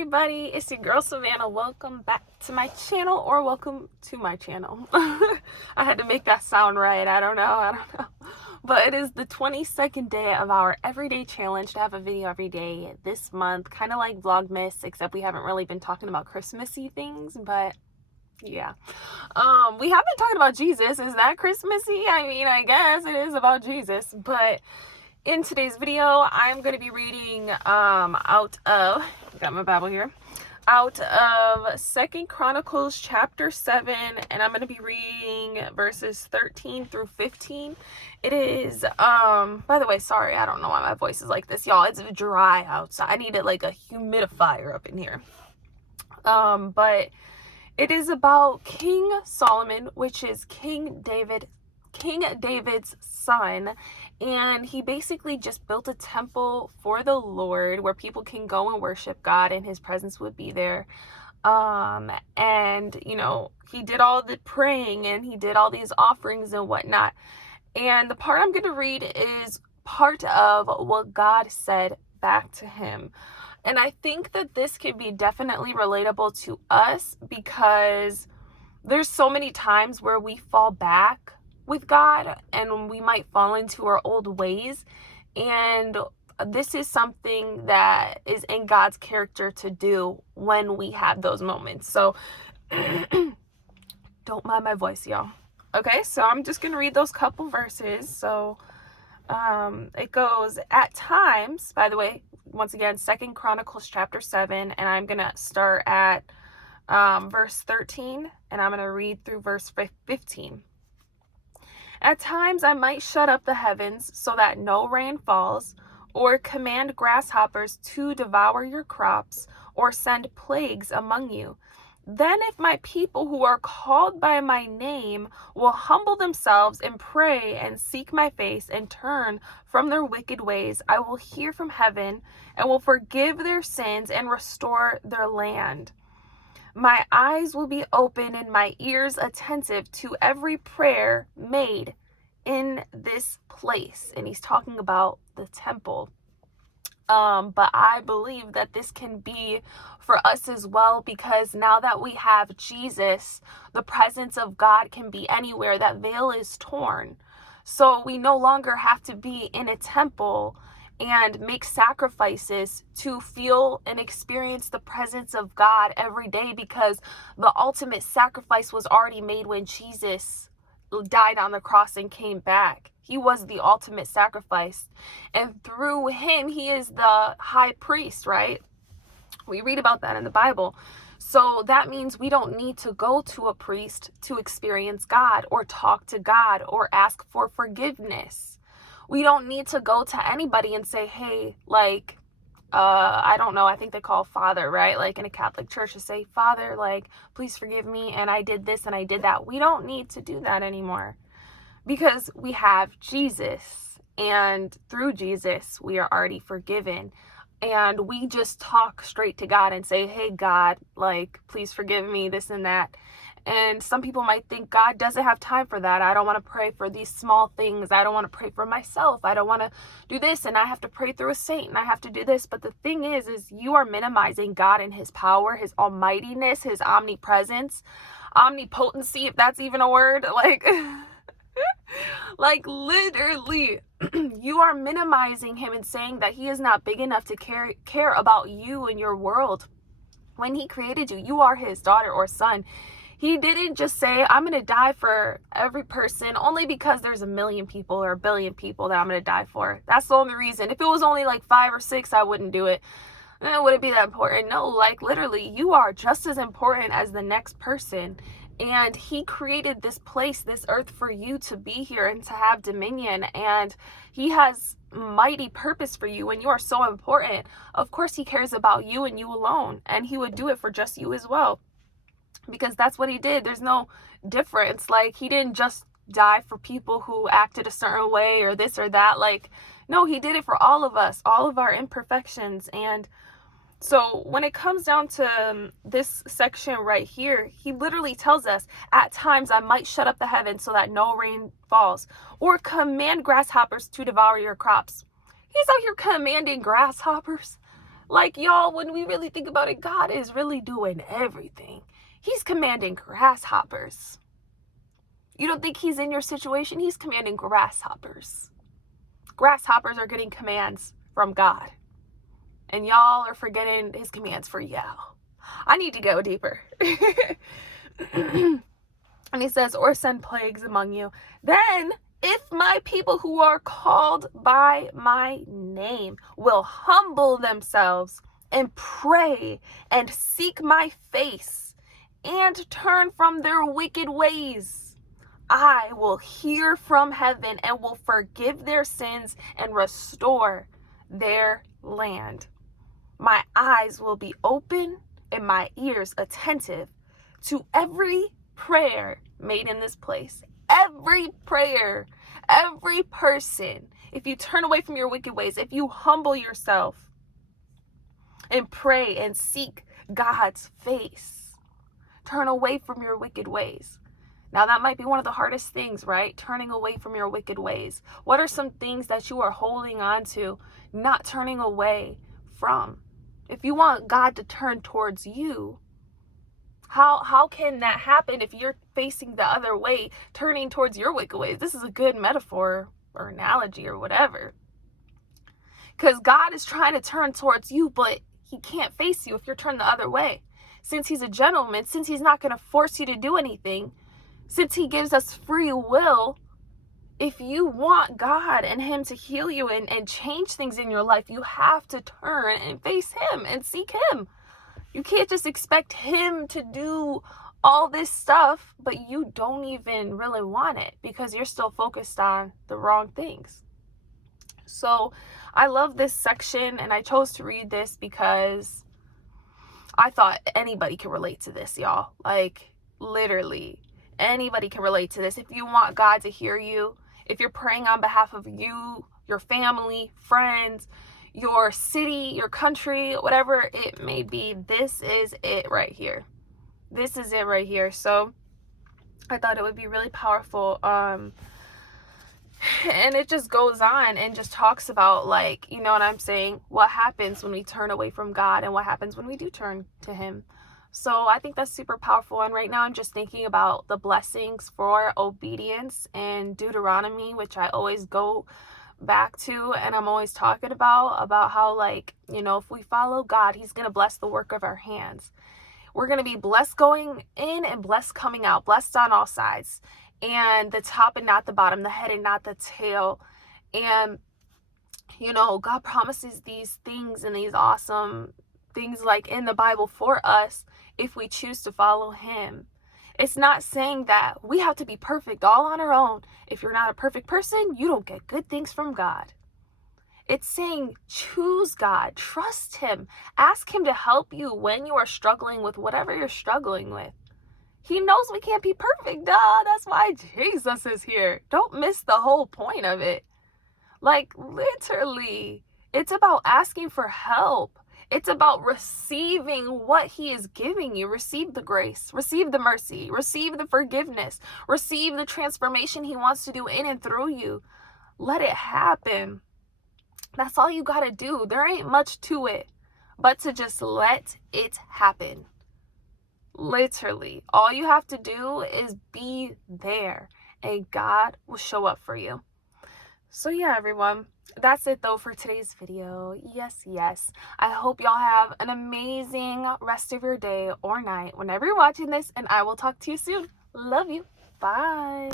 everybody, it's your girl Savannah. Welcome back to my channel, or welcome to my channel. I had to make that sound right. I don't know. But it is the 22nd day of our everyday challenge to have a video every day this month, kind of like Vlogmas, except we haven't really been talking about Christmassy things, but yeah. We have been talking about Jesus. Is that Christmassy? I mean, I guess it is about Jesus, but in today's video, I'm going to be reading out of, got my Bible here, out of 2 Chronicles chapter 7, and I'm going to be reading verses 13 through 15. It is, by the way, sorry, I don't know why my voice is like this, y'all. It's dry outside. I needed like a humidifier up in here. But it is about King Solomon, which is King David's son, and he basically just built a temple for the Lord where people can go and worship God and his presence would be there. And you know, he did all the praying and he did all these offerings and whatnot. And the part I'm going to read is part of what God said back to him. And I think that this can be definitely relatable to us because there's so many times where we fall back with God and we might fall into our old ways, and this is something that is in God's character to do when we have those moments. So don't mind my voice, y'all. Okay, so I'm just gonna read those couple verses. So it goes, at times, by the way, once again, 2 Chronicles chapter 7, and I'm gonna start at verse 13, and I'm gonna read through verse 15. At times I might shut up the heavens so that no rain falls, or command grasshoppers to devour your crops, or send plagues among you. Then if my people who are called by my name will humble themselves and pray and seek my face and turn from their wicked ways, I will hear from heaven and will forgive their sins and restore their land. My eyes will be open and my ears attentive to every prayer made in this place. And he's talking about the temple. But I believe that this can be for us as well, because now that we have Jesus, the presence of God can be anywhere. That veil is torn. So we no longer have to be in a temple and make sacrifices to feel and experience the presence of God every day, because the ultimate sacrifice was already made when Jesus died on the cross and came back. He was the ultimate sacrifice, and through him, he is the high priest, right? We read about that in the Bible. So that means we don't need to go to a priest to experience God or talk to God or ask for forgiveness. We don't need to go to anybody and say, hey, like, I don't know, I think they call Father, right? Like in a Catholic church, to say, Father, like, please forgive me, and I did this and I did that. We don't need to do that anymore because we have Jesus, and through Jesus, we are already forgiven. And we just talk straight to God and say, hey, God, like, please forgive me, this and that. And some people might think God doesn't have time for that. I don't want to pray for these small things. I don't want to pray for myself. I don't want to do this, and I have to pray through a saint, and I have to do this. But the thing is you are minimizing God and his power, his almightiness, his omnipresence, omnipotency, if that's even a word. Like literally, you are minimizing him and saying that he is not big enough to care about you and your world. When he created you, you are his daughter or son. He didn't just say, I'm going to die for every person only because there's a million people or a billion people that I'm going to die for. That's the only reason. If it was only like 5 or 6, I wouldn't do it. It wouldn't be that important. No, like literally, you are just as important as the next person. And he created this place, this earth, for you to be here and to have dominion. And he has mighty purpose for you, and you are so important. Of course, he cares about you and you alone. And he would do it for just you as well, because that's what he did. There's no difference. Like, he didn't just die for people who acted a certain way or this or that. Like, no, he did it for all of us, all of our imperfections. And so when it comes down to this section right here, he literally tells us, at times I might shut up the heavens so that no rain falls, or command grasshoppers to devour your crops. He's out here commanding grasshoppers. Like, y'all, when we really think about it, God is really doing everything. He's commanding grasshoppers. You don't think he's in your situation? He's commanding grasshoppers. Grasshoppers are getting commands from God. And y'all are forgetting his commands for y'all. I need to go deeper. And he says, or send plagues among you. Then, if my people who are called by my name will humble themselves and pray and seek my face and turn from their wicked ways, I will hear from heaven and will forgive their sins and restore their land. My eyes will be open and my ears attentive to every prayer made in this place. Every prayer, every person. If you turn away from your wicked ways, if you humble yourself and pray and seek God's face, turn away from your wicked ways. Now, that might be one of the hardest things, right? Turning away from your wicked ways. What are some things that you are holding on to, not turning away from? If you want God to turn towards you, how can that happen if you're facing the other way, turning towards your wicked ways? This is a good metaphor or analogy or whatever. Because God is trying to turn towards you, but he can't face you if you're turned the other way. Since he's a gentleman, since he's not going to force you to do anything, since he gives us free will, if you want God and him to heal you and change things in your life, you have to turn and face him and seek him. You can't just expect him to do all this stuff, but you don't even really want it because you're still focused on the wrong things. So I love this section, and I chose to read this because I thought anybody can relate to this, y'all. Like, literally, anybody can relate to this. If you want God to hear you, if you're praying on behalf of you, your family, friends, your city, your country, whatever it may be, this is it right here. This is it right here. So I thought it would be really powerful. And it just goes on and just talks about, like, you know what I'm saying? What happens when we turn away from God and what happens when we do turn to him. So I think that's super powerful. And right now I'm just thinking about the blessings for obedience in Deuteronomy, which I always go back to, and I'm always talking about how, like, you know, if we follow God, he's going to bless the work of our hands. We're going to be blessed going in and blessed coming out, blessed on all sides, and the top and not the bottom, the head and not the tail. And, you know, God promises these things and these awesome things, like, in the Bible for us if we choose to follow him. It's not saying that we have to be perfect all on our own. If you're not a perfect person, you don't get good things from God. It's saying choose God, trust him, ask him to help you when you are struggling with whatever you're struggling with. He knows we can't be perfect, duh. That's why Jesus is here. Don't miss the whole point of it. Like, literally, it's about asking for help. It's about receiving what he is giving you. Receive the grace, receive the mercy, receive the forgiveness, receive the transformation he wants to do in and through you. Let it happen. That's all you got to do. There ain't much to it but to just let it happen. Literally, all you have to do is be there and God will show up for you. So yeah, everyone, that's it though for today's video. Yes. I hope y'all have an amazing rest of your day or night whenever you're watching this, and I will talk to you soon. Love you. Bye.